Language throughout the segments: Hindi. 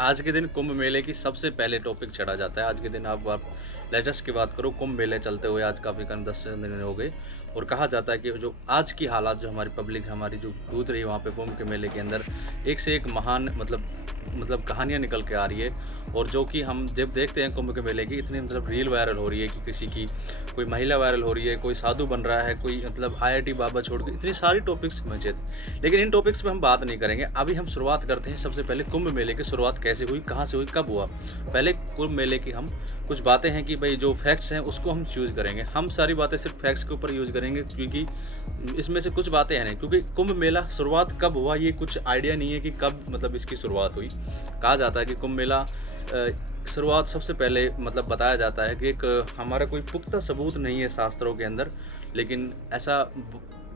आज के दिन कुंभ मेले की सबसे पहले टॉपिक छेड़ा जाता है। आज के दिन आप लेटेस्ट की बात करो, कुंभ मेले चलते हुए आज काफ़ी कम 10 दिन हो गए और कहा जाता है कि जो आज की हालात जो हमारी पब्लिक हमारी जो कूद रही है वहाँ पे कुंभ के मेले के अंदर एक से एक महान मतलब कहानियाँ निकल के आ रही है। और जो कि हम जब देखते हैं कुंभ के मेले की इतनी मतलब रील वायरल हो रही है कि किसी की कोई महिला वायरल हो रही है, कोई साधु बन रहा है, कोई मतलब आईआईटी बाबा छोड़ के इतनी सारी टॉपिक्स मजे थे। लेकिन इन टॉपिक्स पे हम बात नहीं करेंगे। अभी हम शुरुआत करते हैं सबसे पहले कुंभ मेले की शुरुआत कैसे हुई, कहाँ से हुई, कब हुआ। पहले कुंभ मेले की हम कुछ बातें हैं कि भाई जो फैक्ट्स हैं उसको हम चूज़ करेंगे। हम सारी बातें सिर्फ फैक्ट्स के ऊपर यूज़ करेंगे क्योंकि इसमें से कुछ बातें हैं नहीं, क्योंकि कुंभ मेला शुरुआत कब हुआ ये कुछ आइडिया नहीं है कि कब मतलब इसकी शुरुआत हुई। कहा जाता है कि कुंभ मेला शुरुआत सबसे पहले मतलब बताया जाता है कि एक हमारा कोई पुख्ता सबूत नहीं है शास्त्रों के अंदर, लेकिन ऐसा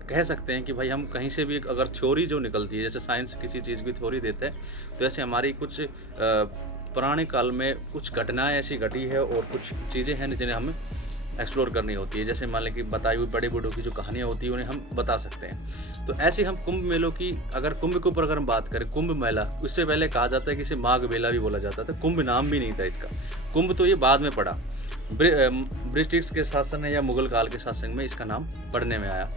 कह सकते हैं कि भाई हम कहीं से भी एक अगर थ्योरी जो निकलती है, जैसे साइंस किसी चीज़ की थ्योरी देते हैं, तो ऐसे हमारी कुछ पुराने काल में कुछ घटनाएं ऐसी घटी है और कुछ चीज़ें हैं जिन्हें हमें एक्सप्लोर करनी होती है। जैसे मान लें कि बताई हुई बड़े बूढ़ों की जो कहानियाँ होती है उन्हें हम बता सकते हैं। तो ऐसे हम कुंभ मेलों की अगर कुंभ के ऊपर अगर हम बात करें, कुंभ मेला उससे पहले कहा जाता है कि इसे माघ मेला भी बोला जाता था। कुंभ नाम भी नहीं था इसका, कुंभ तो ये बाद में पड़ा। ब्रिटिश के शासन या मुगल काल के शासन में इसका नाम पढ़ने में आया।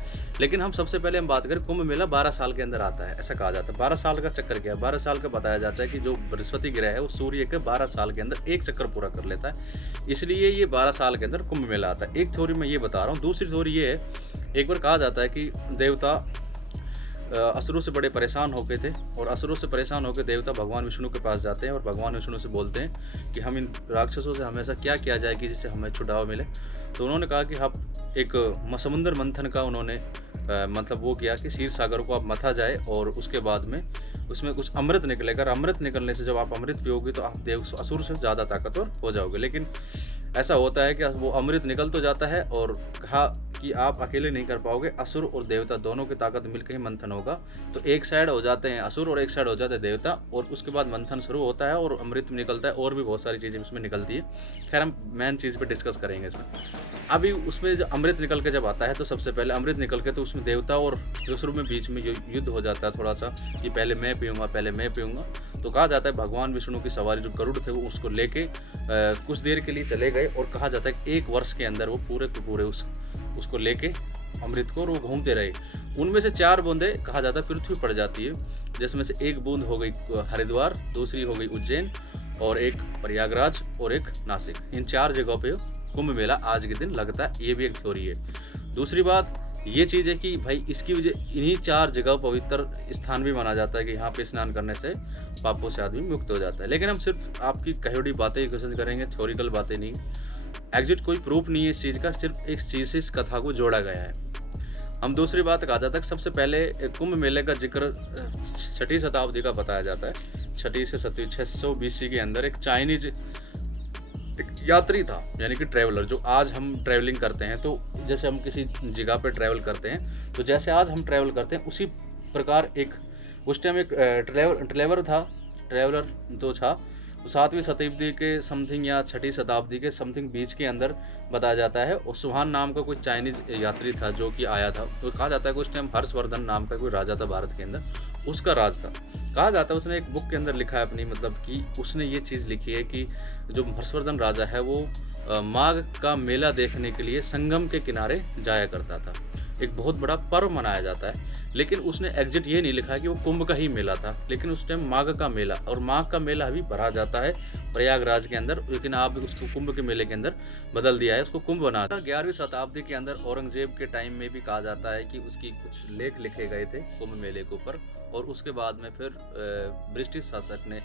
लेकिन हम सबसे पहले हम बात करें, कुंभ मेला 12 साल के अंदर आता है ऐसा कहा जाता है। 12 साल का चक्कर क्या है? 12 साल का बताया जाता है कि जो बृहस्पति ग्रह है वो सूर्य के 12 साल के अंदर एक चक्कर पूरा कर लेता है, इसलिए ये 12 साल के अंदर कुंभ मेला आता है। एक थ्योरी मैं ये बता रहा हूँ। दूसरी थ्योरी ये है, एक बार कहा जाता है कि देवता असुरों से बड़े परेशान हो गए थे और असुरों से परेशान होकर देवता भगवान विष्णु के पास जाते हैं और भगवान विष्णु से बोलते हैं कि हम इन राक्षसों से हमेशा क्या किया जाए कि जिससे हमें छुड़ाव मिले। तो उन्होंने कहा कि आप एक समुद्र मंथन का उन्होंने मतलब वो किया कि क्षीर सागर को आप मथा जाए और उसके बाद में उसमें कुछ अमृत निकलेगा। अमृत निकलने से जब आप अमृत पियोगे तो आप देव असुर से ज़्यादा ताकतवर हो जाओगे। लेकिन ऐसा होता है कि वो अमृत निकल तो जाता है और कहा कि आप अकेले नहीं कर पाओगे, असुर और देवता दोनों की ताकत मिलकर ही मंथन होगा। तो एक साइड हो जाते हैं असुर और एक साइड हो जाते हैं देवता और उसके बाद मंथन शुरू होता है और अमृत निकलता है और भी बहुत सारी चीज़ें उसमें निकलती है। खैर हम मेन चीज़ पे डिस्कस करेंगे इसमें। अभी उसमें जो अमृत निकल के जब आता है तो सबसे पहले अमृत निकल के तो उसमें देवता और असुर में बीच में युद्ध हो जाता है थोड़ा सा कि पहले मैं पीऊँगा। तो कहा जाता है भगवान विष्णु की सवारी जो गरुड़ थे वो उसको लेके कुछ देर के लिए चले गए और कहा जाता है कि 1 वर्ष के अंदर वो पूरे के पूरे उसको लेके अमृत को और वो घूमते रहे। उनमें से 4 बूंदें कहा जाता है पृथ्वी पड़ जाती है, जिसमें से 1 बूंद हो गई हरिद्वार, दूसरी हो गई उज्जैन और एक प्रयागराज और एक नासिक। इन 4 जगहों पे कुंभ मेला आज के दिन लगता है, ये भी एक थ्योरी है। दूसरी बात ये चीज़ है कि भाई इसकी वजह इन्हीं 4 जगह पवित्र स्थान भी माना जाता है कि यहाँ पे स्नान करने से पापों से आदमी मुक्त हो जाता है। लेकिन हम सिर्फ आपकी कही हुई बातें ही कोशिश करेंगे, थ्योरिकल बातें नहीं। एग्जिट कोई प्रूफ नहीं है इस चीज़ का, सिर्फ एक चीज़ से इस कथा को जोड़ा गया है। हम दूसरी बात कहा जाता है सबसे पहले कुंभ मेले का जिक्र 6वीं शताब्दी का बताया जाता है। 6वीं से 7वीं 600 BC के अंदर एक चाइनीज एक यात्री था, यानी कि ट्रैवलर। जो आज हम ट्रैवलिंग करते हैं तो जैसे हम किसी जगह पे ट्रैवल करते हैं तो जैसे आज हम ट्रैवल करते हैं उसी प्रकार एक उस टाइम एक ट्रैवलर जो था 7वीं शताब्दी के समथिंग या 6वीं शताब्दी के समथिंग बीच के अंदर बताया जाता है। और सुहान नाम का कोई चाइनीज यात्री था जो कि आया था। तो कहा जाता है कि उस टाइम हर्षवर्धन नाम का कोई राजा था भारत के अंदर, उसका राज था। कहा जाता है उसने एक बुक के अंदर लिखा है अपनी मतलब कि उसने ये चीज़ लिखी है कि जो हर्षवर्धन राजा है वो माघ का मेला देखने के लिए संगम के किनारे जाया करता था। एक बहुत बड़ा पर्व मनाया जाता है। लेकिन उसने एग्जिट ये नहीं लिखा कि वो कुंभ का ही मेला था, लेकिन उस टाइम माघ का मेला, और माघ का मेला अभी भरा जाता है प्रयागराज के अंदर, लेकिन आप उसको कुंभ के मेले के अंदर बदल दिया है, उसको कुंभ बना दिया। 11वीं शताब्दी के अंदर औरंगजेब के टाइम में भी कहा जाता है कि उसकी कुछ लेख लिखे गए थे कुंभ मेले के ऊपर। और उसके बाद में फिर ब्रिटिश शासक ने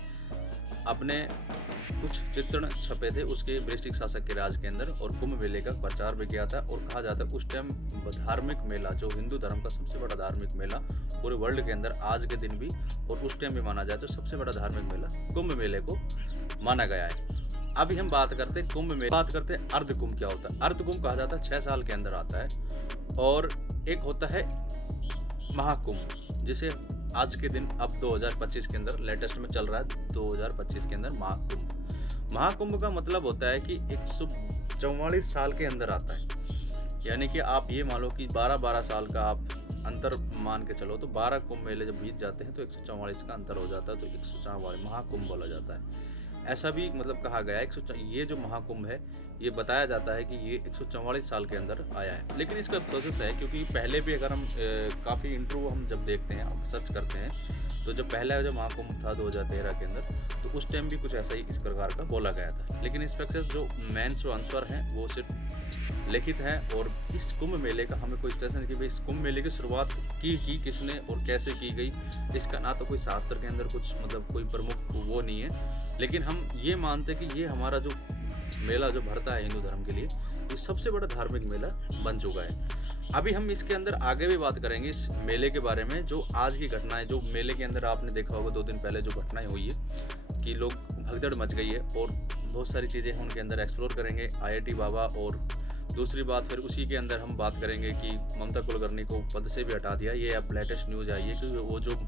अपने कुछ चित्रण छपे थे उसके ब्रिटिश शासक के राज के अंदर और कुंभ मेले का प्रचार भी किया था। और कहा जाता है उस टाइम धार्मिक मेला जो हिंदू धर्म का सबसे बड़ा धार्मिक मेला पूरे वर्ल्ड के अंदर आज के दिन भी और उस टाइम भी माना जाए तो सबसे बड़ा धार्मिक मेला कुंभ मेले को माना गया है। अभी हम बात करते हैं कुंभ मेले, बात करते हैं अर्ध कुंभ क्या होता है। अर्ध कुंभ कहा जाता है 6 साल के अंदर आता है। और एक होता है महाकुंभ, जिसे आज के दिन अब 2025 के अंदर लेटेस्ट में चल रहा है 2025 के अंदर महाकुंभ। महाकुंभ का मतलब होता है कि 144 साल के अंदर आता है। यानी कि आप ये मान लो कि 12-12 साल का आप अंतर मान के चलो तो 12 कुंभ मेले जब बीत जाते हैं तो 144 का अंतर हो जाता है, तो 144 महाकुंभ बोला जाता है। ऐसा भी मतलब कहा गया है ये जो महाकुंभ है, ये बताया जाता है कि ये 144 साल के अंदर आया है। लेकिन इसका प्रोसेस है, क्योंकि पहले भी अगर हम काफ़ी इंटरव्यू हम जब देखते हैं, सर्च करते हैं, तो जब पहला जो महाकुंभ था 2013 के अंदर, तो उस टाइम भी कुछ ऐसा ही इस प्रकार का बोला गया था। लेकिन इस प्रकार जो मेन जो आंसर हैं वो सिर्फ लिखित हैं, और इस कुंभ मेले का हमें कोई स्टेशन कि भाई इस कुंभ मेले की शुरुआत की किसने और कैसे की गई, इसका ना तो कोई शास्त्र के अंदर कुछ मतलब कोई प्रमुख वो नहीं है। लेकिन हम ये मानते हैं कि ये हमारा जो मेला जो भरता है हिंदू धर्म के लिए, ये सबसे बड़ा धार्मिक मेला बन चुका है। अभी हम इसके अंदर आगे भी बात करेंगे इस मेले के बारे में, जो आज की घटनाएं, जो मेले के अंदर आपने देखा होगा 2 दिन पहले जो घटनाएं हुई है कि लोग भगदड़ मच गई है, और बहुत सारी चीज़ें हैं उनके अंदर एक्सप्लोर करेंगे IIT बाबा। और दूसरी बात फिर उसी के अंदर हम बात करेंगे कि ममता कुलकर्णी को पद से भी हटा दिया। ये अब लेटेस्ट न्यूज़ आई है कि वो जो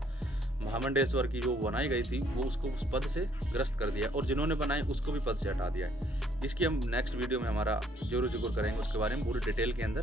महामंडेश्वर की जो बनाई गई थी वो उसको उस पद से ग्रस्त कर दिया, और जिन्होंने बनाई उसको भी पद से हटा दिया है। इसकी हम नेक्स्ट वीडियो में हमारा जरूर करेंगे उसके बारे में पूरी डिटेल के अंदर।